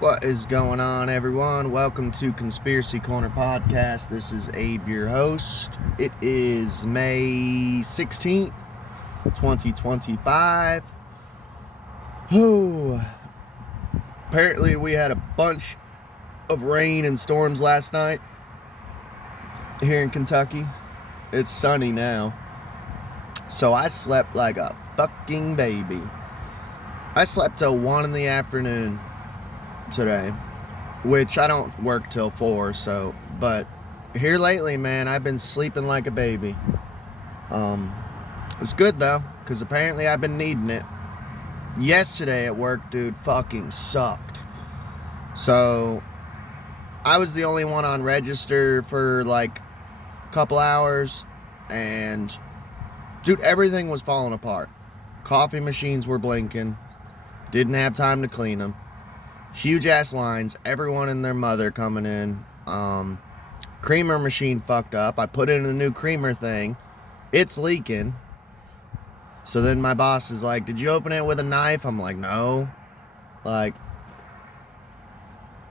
What is going on, everyone? Welcome to Conspiracy Corner Podcast. This is Abe, your host. It is May 16th, 2025. Apparently we had a bunch of rain and storms last night here in Kentucky. It's sunny now. So I slept like a fucking baby. I slept till 1 in the afternoon today, which I don't work till 4, but here lately, man, I've been sleeping like a baby. It's good though, because apparently I've been needing it. Yesterday at work, dude, fucking sucked. So I was the only one on register for like a couple hours, and dude, everything was falling apart. Coffee machines were blinking, didn't have time to clean them. Huge ass lines, everyone and their mother coming in. Creamer machine fucked up. I put in a new creamer thing. It's leaking. So then my boss is like, "Did you open it with a knife?" I'm like, "No." Like,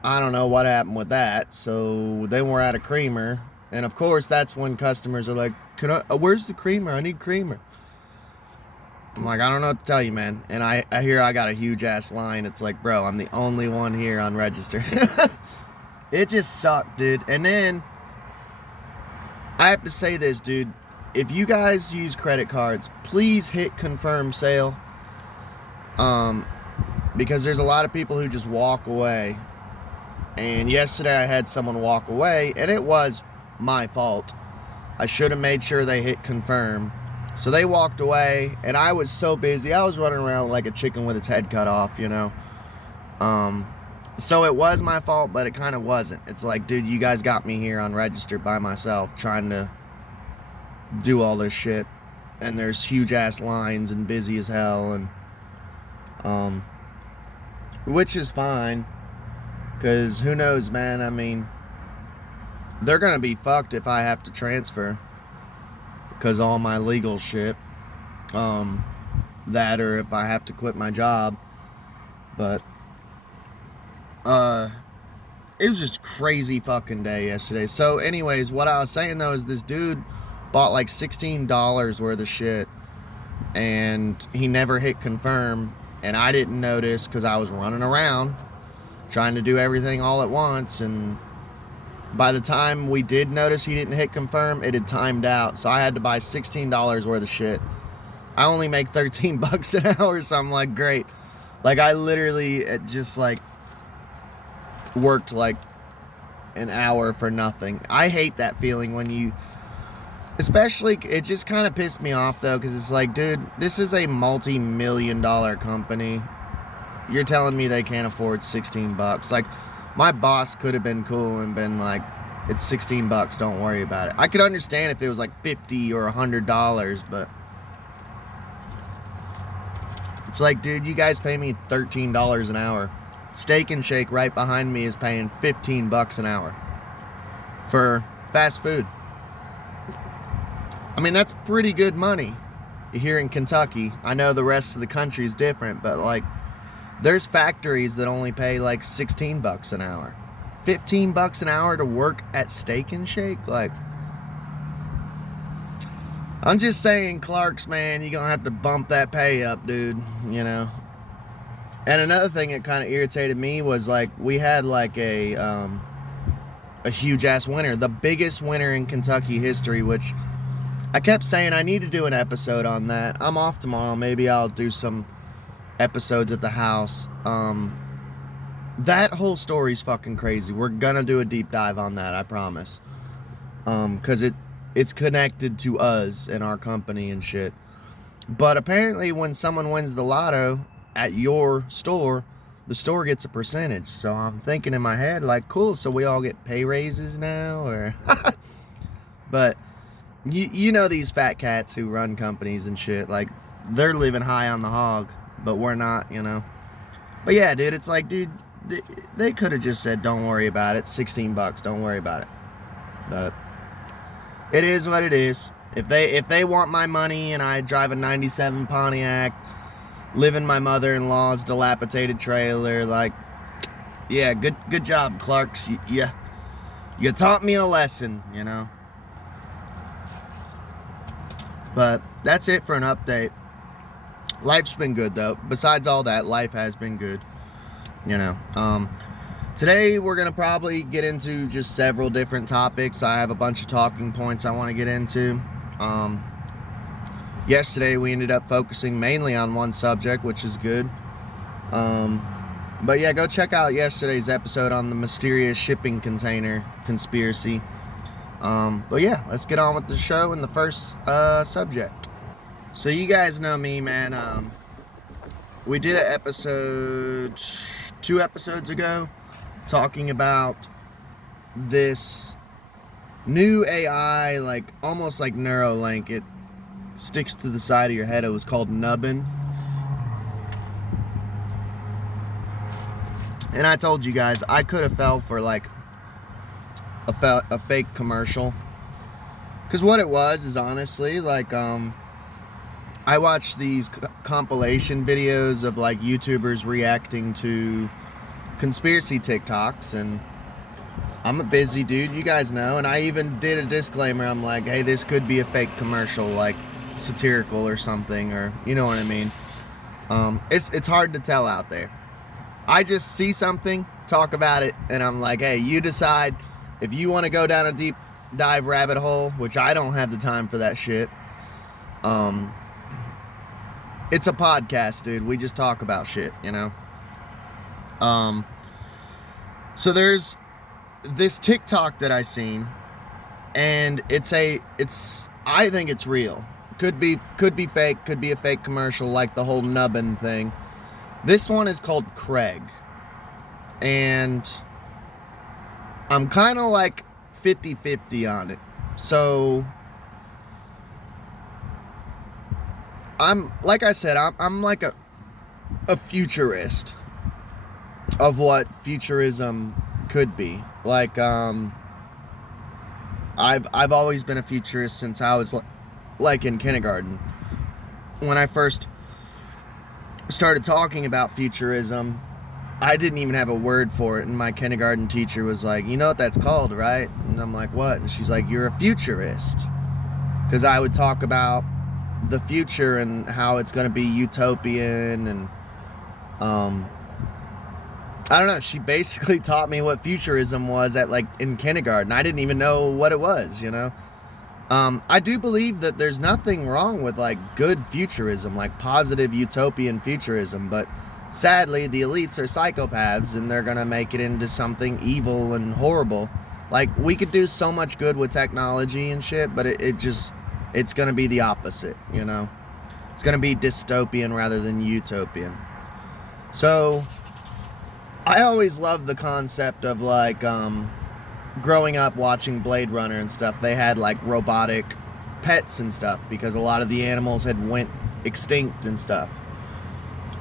I don't know what happened with that. So then we're out of creamer. And of course, that's when customers are like, "Where's the creamer? I need creamer." I'm like, "I don't know what to tell you, man." And I hear I got a huge ass line. It's like, bro, I'm the only one here on register. It just sucked, dude. And then I have to say this, dude. If you guys use credit cards, please hit confirm sale. Because there's a lot of people who just walk away. And yesterday I had someone walk away, and it was my fault. I should have made sure they hit confirm. So they walked away, and I was so busy. I was running around like a chicken with its head cut off, you know. So it was my fault, but it kind of wasn't. It's like, dude, you guys got me here on register by myself trying to do all this shit. And there's huge ass lines and busy as hell, and which is fine, because who knows, man. I mean, they're gonna be fucked if I have to transfer, because all my legal shit, that, or if I have to quit my job. But it was just crazy fucking day yesterday. So anyways, what I was saying though is this dude bought like $16 worth of shit, and he never hit confirm, and I didn't notice because I was running around trying to do everything all at once. And by the time we did notice he didn't hit confirm, it had timed out. So I had to buy $16 worth of shit. I only make $13 an hour, so I'm like, great. Like, I literally just like worked like an hour for nothing. I hate that feeling when you, especially, it just kind of pissed me off though, because it's like, dude, this is a multi-million-dollar company. You're telling me they can't afford $16. Like, my boss could have been cool and been like, "It's $16, don't worry about it." I could understand if it was like $50 or $100, but it's like, dude, you guys pay me $13 an hour. Steak and Shake right behind me is paying $15 an hour for fast food. I mean, that's pretty good money here in Kentucky. I know the rest of the country is different, but like, there's factories that only pay like $16 an hour. $15 an hour to work at Steak and Shake? Like, I'm just saying, Clark's, man, you're gonna have to bump that pay up, dude, you know. And another thing that kind of irritated me was like, we had like a huge ass winter, the biggest winter in Kentucky history, which I kept saying I need to do an episode on that. I'm off tomorrow. Maybe I'll do some episodes at the house. That whole story's fucking crazy. We're gonna do a deep dive on that, I promise. Because it's connected to us and our company and shit. But apparently when someone wins the lotto at your store, the store gets a percentage. So I'm thinking in my head, like, cool, so we all get pay raises now, or but you know, these fat cats who run companies and shit, like, they're living high on the hog, but we're not, you know. But yeah, dude, it's like, dude, they could have just said, "Don't worry about it, $16, don't worry about it." But it is what it is. If they want my money and I drive a 97 Pontiac, live in my mother-in-law's dilapidated trailer, like, Yeah, good job, Clarks. You taught me a lesson, you know. But that's it for an update. Life's been good, though. Besides all that, life has been good, you know. Today, we're going to probably get into just several different topics. I have a bunch of talking points I want to get into. Yesterday, we ended up focusing mainly on one subject, which is good. But yeah, go check out yesterday's episode on the mysterious shipping container conspiracy. But yeah, let's get on with the show and the first subject. So you guys know me, man. We did an episode 2 episodes ago talking about this new AI, like almost like Neuralink. It sticks to the side of your head. It was called Nubbin. And I told you guys I could have fell for like a fake commercial, because what it was is honestly like I watched these compilation videos of like YouTubers reacting to conspiracy TikToks, and I'm a busy dude, you guys know, and I even did a disclaimer. I'm like, hey, this could be a fake commercial, like satirical or something, or you know what I mean. It's hard to tell out there. I just see something, talk about it, and I'm like, hey, you decide if you want to go down a deep dive rabbit hole, which I don't have the time for that shit. It's a podcast, dude. We just talk about shit, you know. So there's this TikTok that I seen, and I think it's real. Could be fake, could be a fake commercial, like the whole Nubbin thing. This one is called Craig, and I'm kind of like 50-50 on it. So I'm like a futurist of what futurism could be. Like I've always been a futurist since I was like in kindergarten. When I first started talking about futurism, I didn't even have a word for it, and my kindergarten teacher was like, you know what that's called, right? And I'm like, what? And she's like, you're a futurist. Because I would talk about the future and how it's going to be utopian, and I don't know, she basically taught me what futurism was in kindergarten. I didn't even know what it was, you know. I do believe that there's nothing wrong with like good futurism, like positive utopian futurism, but sadly the elites are psychopaths, and they're gonna make it into something evil and horrible. Like, we could do so much good with technology and shit, but it's gonna be the opposite, you know. It's gonna be dystopian rather than utopian. So I always loved the concept of like growing up watching Blade Runner and stuff. They had like robotic pets and stuff because a lot of the animals had went extinct and stuff.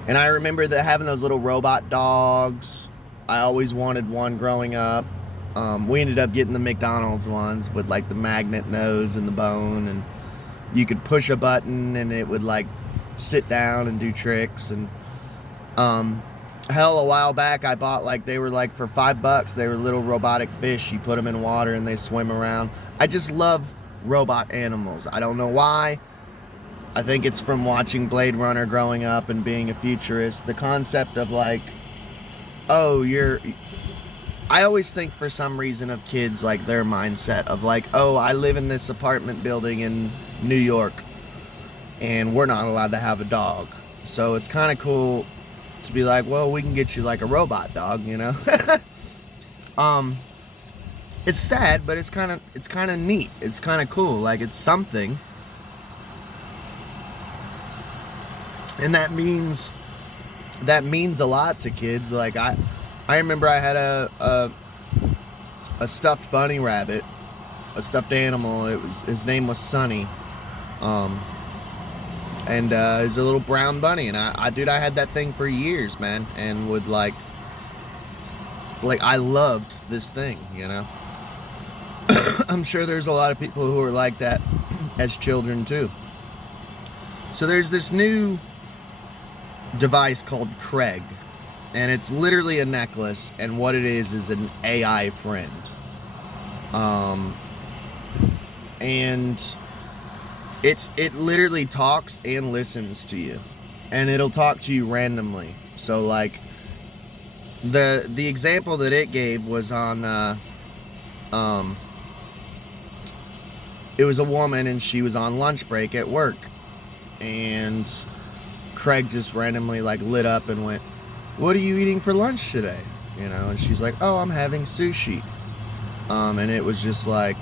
And I remember having those little robot dogs. I always wanted one growing up. We ended up getting the McDonald's ones with like the magnet nose and the bone, and you could push a button and it would like sit down and do tricks. And hell, a while back I bought they were like for $5. They were little robotic fish. You put them in water and they swim around. I just love robot animals. I don't know why. I think it's from watching Blade Runner growing up and being a futurist. The concept of like, I always think for some reason of kids, like their mindset of like, oh, I live in this apartment building in New York and we're not allowed to have a dog. So it's kind of cool to be like, well, we can get you like a robot dog, you know. It's sad, but it's kind of neat. It's kind of cool. Like, it's something, and that means a lot to kids. Like, I remember I had a stuffed bunny rabbit, a stuffed animal. His name was Sunny. And it's a little brown bunny, and I had that thing for years, man, and would like I loved this thing, you know. I'm sure there's a lot of people who are like that as children too. So there's this new device called Craig, And it's literally a necklace, and what it is an AI friend. And it literally talks and listens to you, and it'll talk to you randomly. So like the example that it gave was on it was a woman, and she was on lunch break at work, and Craig just randomly like lit up and went, "What are you eating for lunch today?" You know, and she's like, "Oh, I'm having sushi." And it was just like,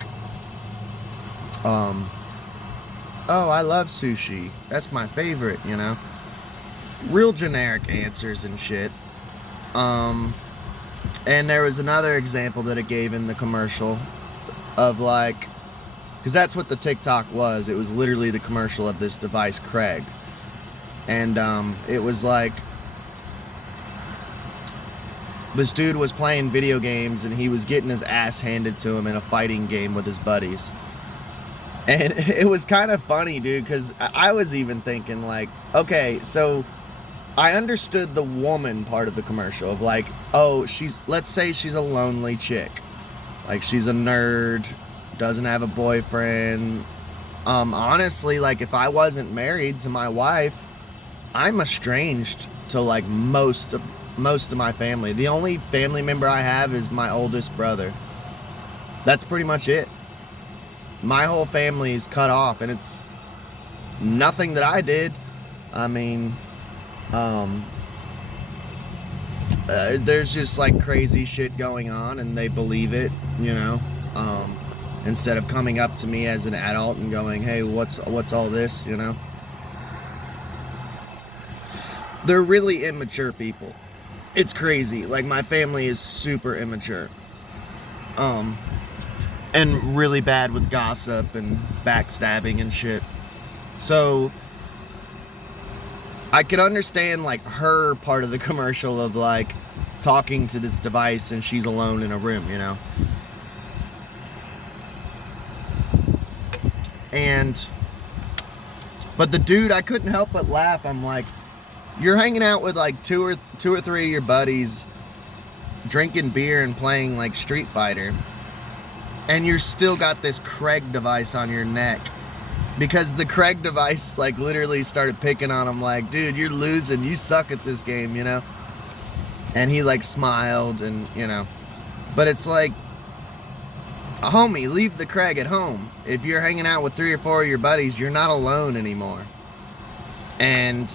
"Oh, I love sushi. That's my favorite," you know. Real generic answers and shit. And there was another example that it gave in the commercial of like, because that's what the TikTok was. It was literally the commercial of this device, Craig. And it was like, this dude was playing video games, and he was getting his ass handed to him in a fighting game with his buddies. And it was kind of funny, dude, because I was even thinking like, okay, so I understood the woman part of the commercial of like, oh, let's say she's a lonely chick. Like, she's a nerd, doesn't have a boyfriend. Honestly, like, if I wasn't married to my wife, I'm estranged to like most of my family. The only family member I have is my oldest brother. That's pretty much it. My whole family is cut off, and it's nothing that I did. I mean, there's just like crazy shit going on, and they believe it, you know. Instead of coming up to me as an adult and going, "Hey, what's all this?" You know. They're really immature people. It's crazy. Like, my family is super immature. And really bad with gossip and backstabbing and shit. So I could understand like her part of the commercial of like talking to this device, and she's alone in a room, you know. But the dude, I couldn't help but laugh. I'm like, you're hanging out with like two or three of your buddies, drinking beer and playing like Street Fighter, and you're still got this Craig device on your neck, because the Craig device like literally started picking on him like, "Dude, you're losing, you suck at this game," you know. And he like smiled, and you know, but it's like, homie, leave the Craig at home. If you're hanging out with 3 or 4 of your buddies, you're not alone anymore. And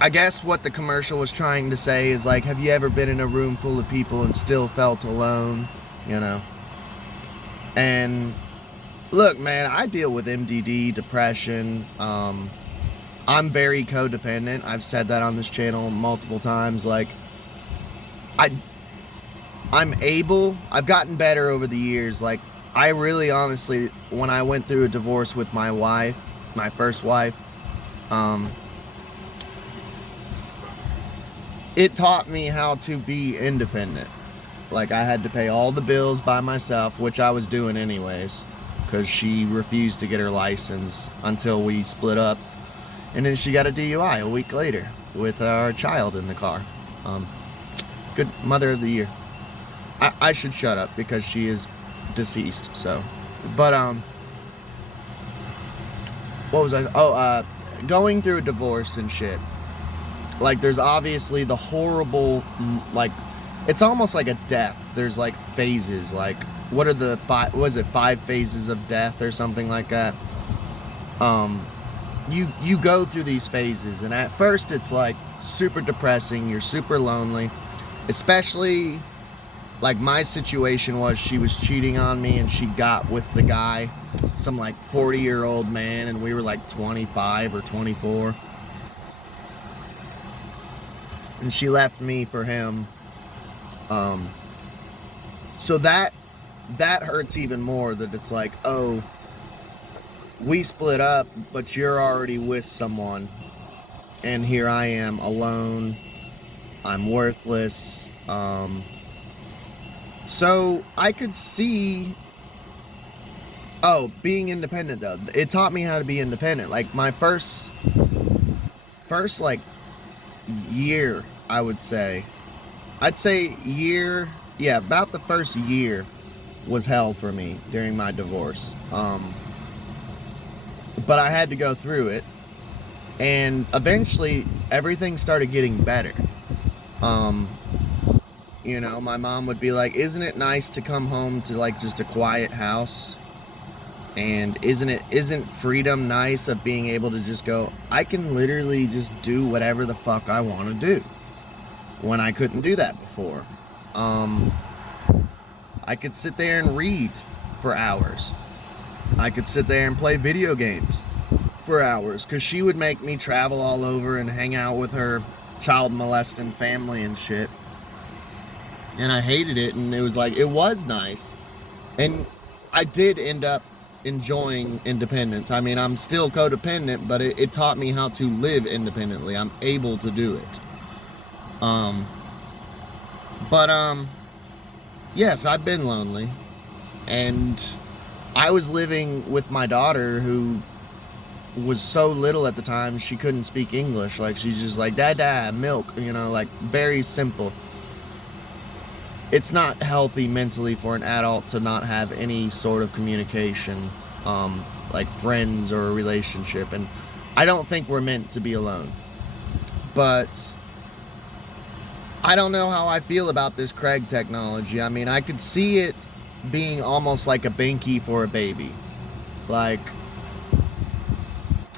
I guess what the commercial was trying to say is like, have you ever been in a room full of people and still felt alone? You know? And look, man, I deal with MDD, depression. I'm very codependent. I've said that on this channel multiple times. Like, I've gotten better over the years. Like, I really honestly, when I went through a divorce with my wife, my first wife, it taught me how to be independent. Like, I had to pay all the bills by myself, which I was doing anyways, because she refused to get her license until we split up. And then she got a DUI a week later with our child in the car. Good mother of the year. I should shut up because she is deceased, so. But, what was I? Going through a divorce and shit. Like, there's obviously the horrible, like, it's almost like a death. There's, like, phases. Like, what are the 5 phases of death or something like that? You go through these phases, and at first it's, like, super depressing. You're super lonely. Especially, like, my situation was she was cheating on me, and she got with the guy, some, like, 40-year-old man, and we were, like, 25 or 24. And she left me for him. So that hurts even more, that it's like, oh, we split up, but you're already with someone, and here I am alone. I'm worthless. So I could see, being independent though. It taught me how to be independent. Like, my first like year, I would say, I'd say about the first year was hell for me during my divorce. But I had to go through it, and eventually everything started getting better. Um, my mom would be like, "Isn't it nice to come home to like just a quiet house? And isn't freedom nice of being able to just go, I can literally just do whatever the fuck I want to do," when I couldn't do that before. I could sit there and read for hours. I could sit there and play video games for hours, because she would make me travel all over and hang out with her child molesting family and shit. And I hated it, and it was nice. And I did end up enjoying independence. I mean, I'm still codependent, but it taught me how to live independently. I'm able to do it. Yes, I've been lonely. And I was living with my daughter, who was so little at the time, she couldn't speak English. Like, she's just like, dad, milk, like very simple. It's not healthy mentally for an adult to not have any sort of communication, like friends or a relationship. And I don't think we're meant to be alone. But I don't know how I feel about this Craig technology. I mean, I could see it being almost like a binky for a baby. Like,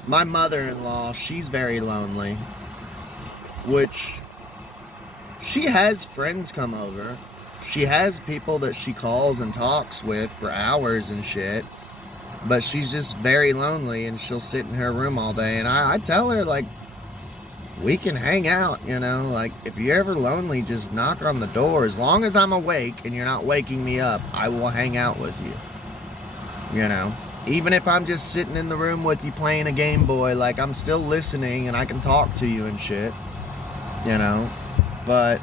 my mother-in-law, she's very lonely, which she has friends come over. She has people that she calls and talks with for hours and shit, but she's just very lonely, and she'll sit in her room all day. And I tell her, like, we can hang out, like, if you're ever lonely, just knock on the door. As long as I'm awake and you're not waking me up, I will hang out with you. Even if I'm just sitting in the room with you playing a Game Boy, like, I'm still listening and I can talk to you and shit, but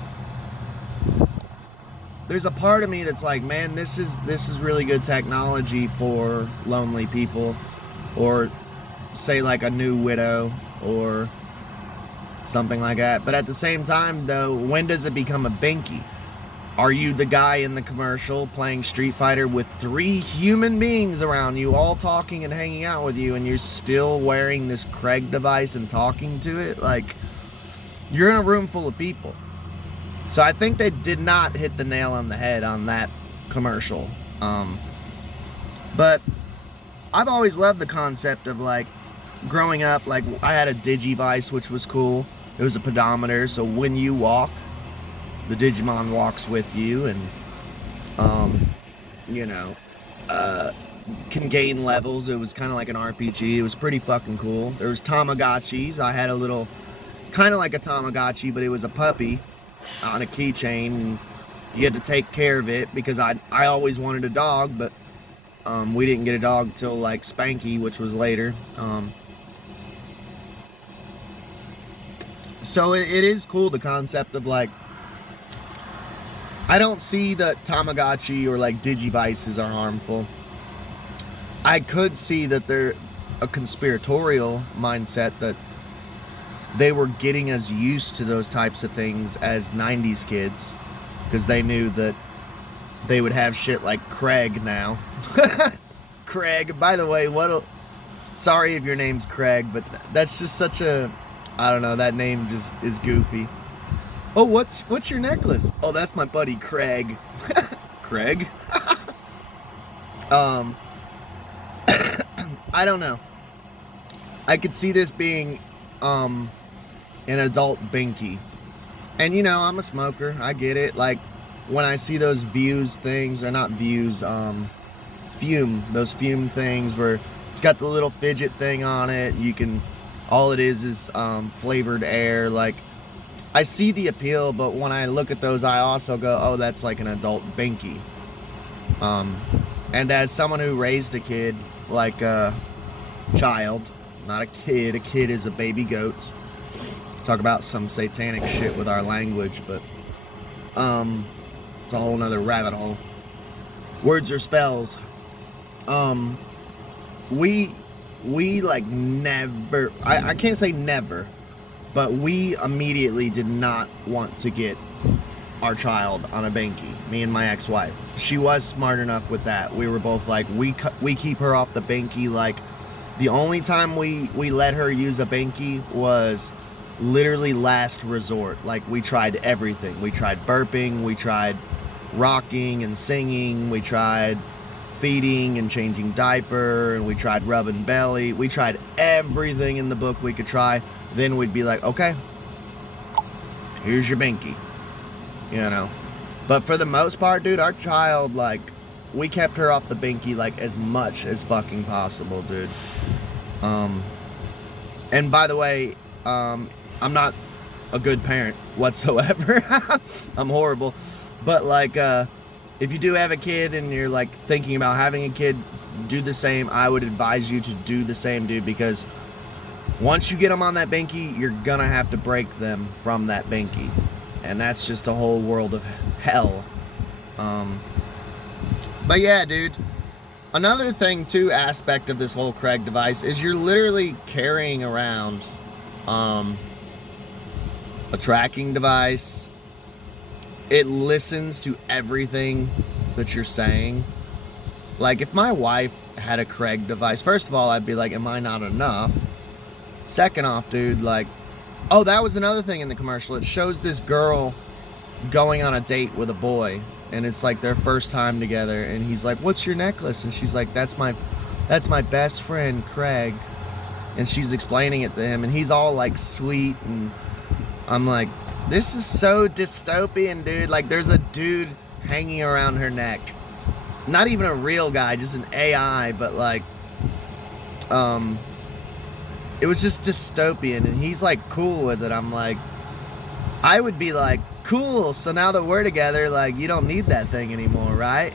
there's a part of me that's like, man, this is really good technology for lonely people, or say like a new widow or something like that. But at the same time, though, when does it become a binky? Are you the guy in the commercial playing Street Fighter with 3 human beings around you, all talking and hanging out with you, and you're still wearing this Craig device and talking to it? Like, you're in a room full of people. So I think they did not hit the nail on the head on that commercial. But I've always loved the concept of, like, growing up, like, I had a Digivice, which was cool. It was a pedometer, so when you walk, the Digimon walks with you, and can gain levels. It was kind of like an RPG. It was pretty fucking cool. There was Tamagotchis. I had a little, kind of like a Tamagotchi, but it was a puppy on a keychain, and you had to take care of it, because I always wanted a dog, but we didn't get a dog till like Spanky, which was later. So it is cool, the concept of, like, I don't see that Tamagotchi or like Digivices are harmful. I could see that they're a conspiratorial mindset, that they were getting us used to those types of things as 90s kids, because they knew that they would have shit like Craig now. Craig, by the way, sorry if your name's Craig, but that's just such a, I don't know, that name just is goofy. Oh, what's your necklace? Oh, that's my buddy Craig. Craig? I don't know. I could see this being an adult binky. And I'm a smoker. I get it. Like, when I see those Views things, they're not Views, those fume things where it's got the little fidget thing on it. All it is flavored air. Like, I see the appeal, but when I look at those, I also go, oh, that's like an adult binky. And as someone who raised a kid, like a child, not a kid is a baby goat. Talk about some satanic shit with our language, but it's a whole nother rabbit hole. Words or spells. We like never, I can't say never, but we immediately did not want to get our child on a binky, me and my ex-wife. She was smart enough with that. We were both like, we keep her off the binky. Like, the only time we let her use a binky was literally last resort. Like, we tried everything. We tried burping, we tried rocking and singing, we tried feeding and changing diaper, and we tried rubbing belly. We tried everything in the book we could try. Then we'd be like, okay, here's your binky, you know. But for the most part, dude, our child, like, we kept her off the binky like as much as fucking possible, dude. And by the way, I'm not a good parent whatsoever. I'm horrible. But like, if you do have a kid and you're like thinking about having a kid, do the same. I would advise you to do the same, dude, because once you get them on that binky, you're gonna have to break them from that binky, and that's just a whole world of hell. But yeah, dude, another thing too, aspect of this whole Craig device is you're literally carrying around a tracking device. It listens to everything that you're saying. Like, if my wife had a Craig device, first of all, I'd be like, am I not enough? Second off, dude, like, oh, that was another thing in the commercial. It shows this girl going on a date with a boy, and it's like their first time together, and he's like, what's your necklace? And she's like, that's my best friend, Craig. And she's explaining it to him, and he's all like sweet, and I'm like, this is so dystopian, dude. Like, there's a dude hanging around her neck. Not even a real guy, just an AI, but like, it was just dystopian, and he's like cool with it. I'm like, I would be like, cool, so now that we're together, like, you don't need that thing anymore, right?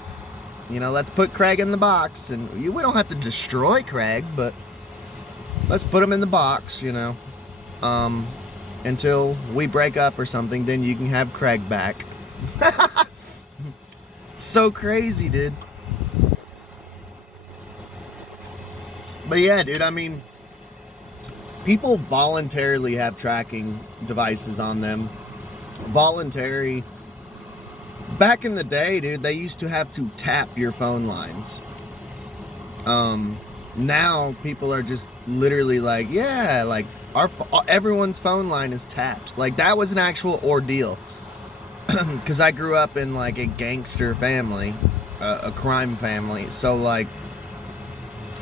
You know, let's put Craig in the box, and we don't have to destroy Craig, but let's put him in the box, you know, until we break up or something. Then you can have Craig back. It's so crazy, dude. But yeah, dude, I mean, people voluntarily have tracking devices on them. Voluntary. Back in the day, dude, they used to have to tap your phone lines. Now people are just literally like, yeah, like everyone's phone line is tapped. Like, that was an actual ordeal. Because I grew up in like a gangster family, a crime family. So like,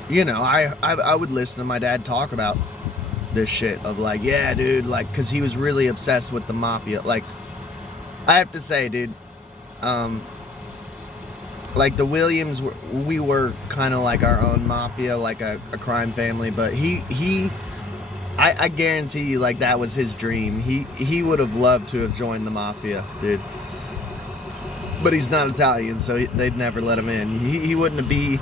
you know, I would listen to my dad talk about this shit of like, yeah, dude, like, because he was really obsessed with the mafia. Like, I have to say, dude, like the Williams, we were kind of like our own mafia, like a crime family. But I guarantee you, like, that was his dream. He would have loved to have joined the mafia, dude. But he's not Italian, so they'd never let him in. He wouldn't be.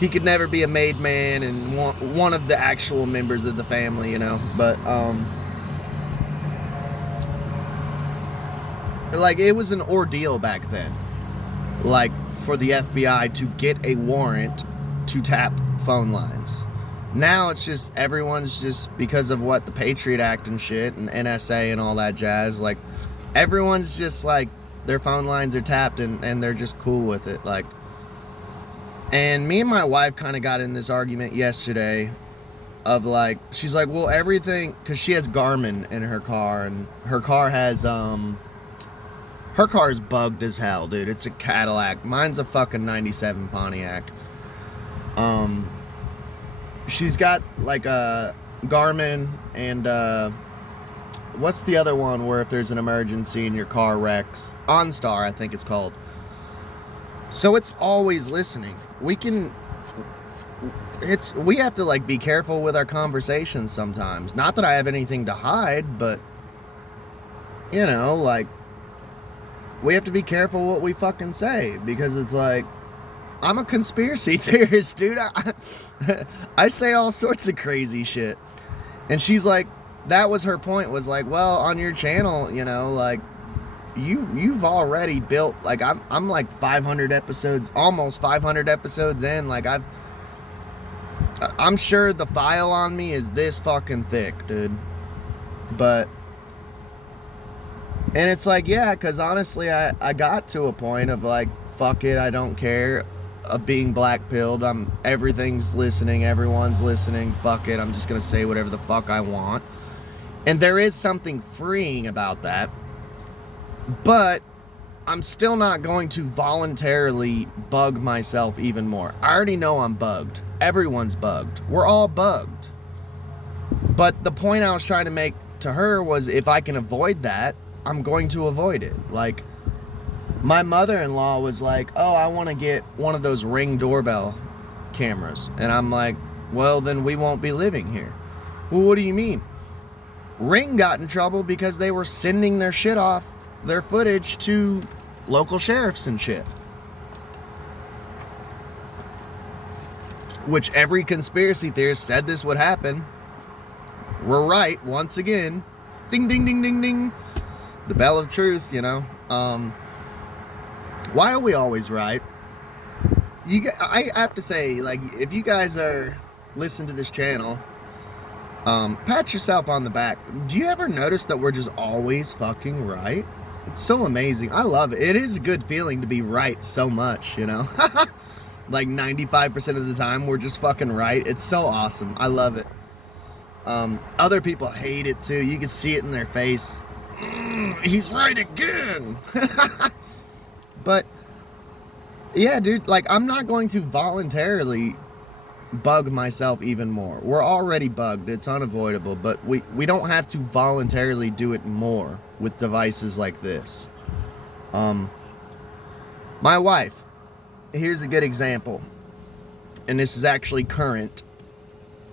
He could never be a made man and one of the actual members of the family, you know. But like, it was an ordeal back then, like, for the FBI to get a warrant to tap phone lines. Now it's just, everyone's just, because of what, the Patriot Act and shit and NSA and all that jazz, like, everyone's just like, their phone lines are tapped and they're just cool with it. Like, and me and my wife kind of got in this argument yesterday of like, she's like, well, everything, because she has Garmin in her car, and her car has, her car is bugged as hell, dude. It's a Cadillac. Mine's a fucking 97 Pontiac. She's got like a Garmin and, what's the other one where if there's an emergency and your car wrecks? OnStar, I think it's called. So it's always listening. We have to like be careful with our conversations sometimes. Not that I have anything to hide, but, you know, like, we have to be careful what we fucking say, because it's like, I'm a conspiracy theorist, dude. I say all sorts of crazy shit. And she's like, that was her point, was like, well, on your channel, you know, like, you've already built, like, I'm like 500 episodes, almost 500 episodes in. Like, I'm sure the file on me is this fucking thick, dude. But And it's like, yeah, because honestly, I got to a point of like, fuck it, I don't care, of being black pilled. Everything's listening, everyone's listening. Fuck it, I'm just gonna say whatever the fuck I want. And there is something freeing about that, but I'm still not going to voluntarily bug myself even more. I already know I'm bugged. Everyone's bugged. We're all bugged. But the point I was trying to make to her was, if I can avoid that, I'm going to avoid it. Like, my mother-in-law was like, oh, I want to get one of those Ring doorbell cameras. And I'm like, well, then we won't be living here. Well, what do you mean? Ring got in trouble because they were sending their shit off, their footage, to local sheriffs and shit. Which every conspiracy theorist said this would happen. We're right, once again. Ding, ding, ding, ding, ding. The bell of truth, you know. Why are we always right? I have to say, like, if you guys are listening to this channel, pat yourself on the back. Do you ever notice that we're just always fucking right? It's so amazing. I love it. It is a good feeling to be right so much, you know? Like 95% of the time, we're just fucking right. It's so awesome. I love it. Other people hate it too. You can see it in their face. He's right again. But yeah, dude, like, I'm not going to voluntarily bug myself even more. We're already bugged. It's unavoidable, but we don't have to voluntarily do it more with devices like this. My wife, here's a good example, and this is actually current.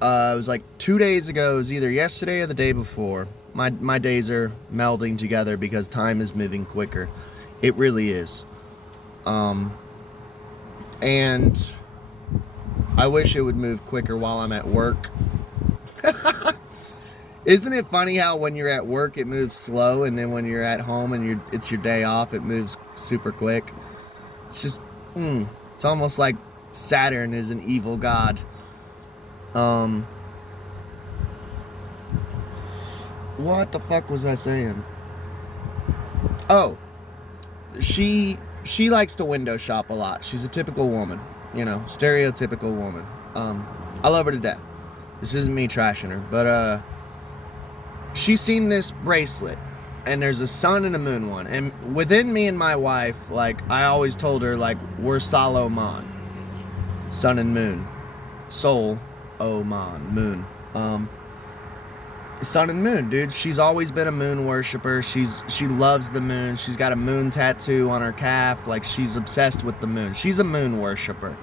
It was like 2 days ago. It was either yesterday or the day before. My days are melding together because time is moving quicker. It really is. And I wish it would move quicker while I'm at work. Isn't it funny how when you're at work it moves slow, and then when you're at home and it's your day off, it moves super quick? It's just, it's almost like Saturn is an evil god. What the fuck was I saying? Oh, she likes to window shop a lot. She's a typical woman, you know, stereotypical woman. I love her to death. This isn't me trashing her, but she's seen this bracelet, and there's a sun and a moon one. And within me and my wife, like, I always told her, like, we're Solomon, sun and moon, Sol, Oman, moon. Sun and moon, dude. She's always been a moon worshiper. She loves the moon. She's got a moon tattoo on her calf. Like, she's obsessed with the moon. She's a moon worshiper.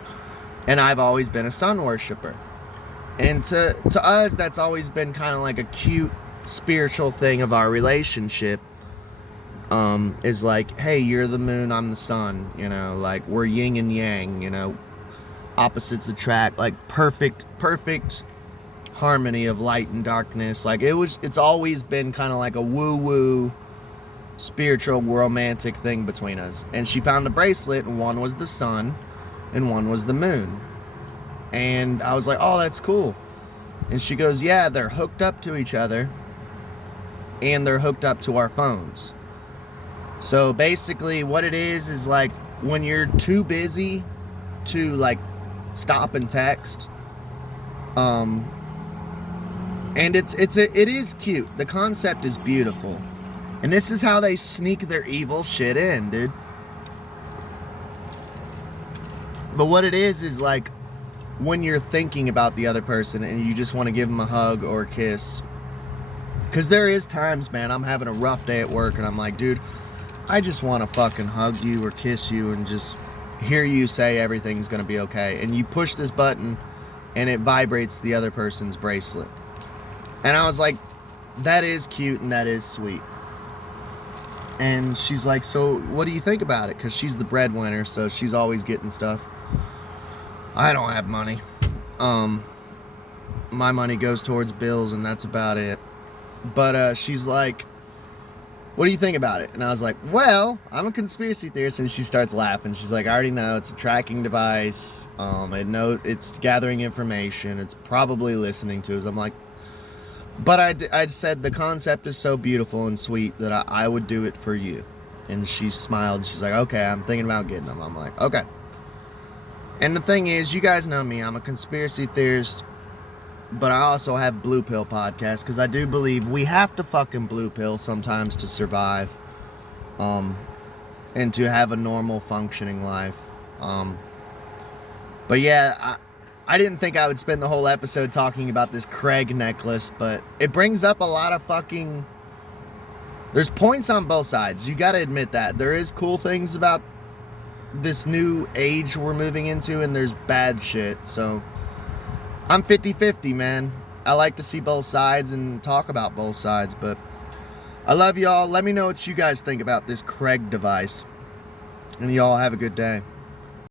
And I've always been a sun worshiper. And to us, that's always been kind of like a cute spiritual thing of our relationship. Is like, hey, you're the moon, I'm the sun. You know, like, we're yin and yang, you know. Opposites attract. Like, perfect harmony of light and darkness. Like, it's always been kind of like a woo-woo spiritual romantic thing between us. And she found a bracelet, and one was the sun and one was the moon. And I was like, oh, that's cool. And she goes, yeah, they're hooked up to each other, and they're hooked up to our phones. So basically what it is like, when you're too busy to, like, stop and text, and it is cute. The concept is beautiful. And this is how they sneak their evil shit in, dude. But what it is like, when you're thinking about the other person and you just want to give them a hug or a kiss. Because there is times, man, I'm having a rough day at work and I'm like, dude, I just want to fucking hug you or kiss you and just hear you say everything's going to be okay. And you push this button and it vibrates the other person's bracelet. And I was like, that is cute and that is sweet. And she's like, so what do you think about it? Because she's the breadwinner, so she's always getting stuff. I don't have money. My money goes towards bills, and that's about it. But she's like, what do you think about it? And I was like, well, I'm a conspiracy theorist. And she starts laughing. She's like, I already know. It's a tracking device. It's gathering information. It's probably listening to us. I'm like, But I said the concept is so beautiful and sweet that I would do it for you. And she smiled. She's like, okay, I'm thinking about getting them. I'm like, okay. And the thing is, you guys know me. I'm a conspiracy theorist. But I also have Blue Pill podcast because I do believe we have to fucking blue pill sometimes to survive. And to have a normal functioning life. But yeah, I didn't think I would spend the whole episode talking about this Craig necklace, but it brings up a lot of fucking... There's points on both sides. You gotta admit that. There is cool things about this new age we're moving into, and there's bad shit. So, I'm 50-50, man. I like to see both sides and talk about both sides, but I love y'all. Let me know what you guys think about this Craig device. And y'all have a good day.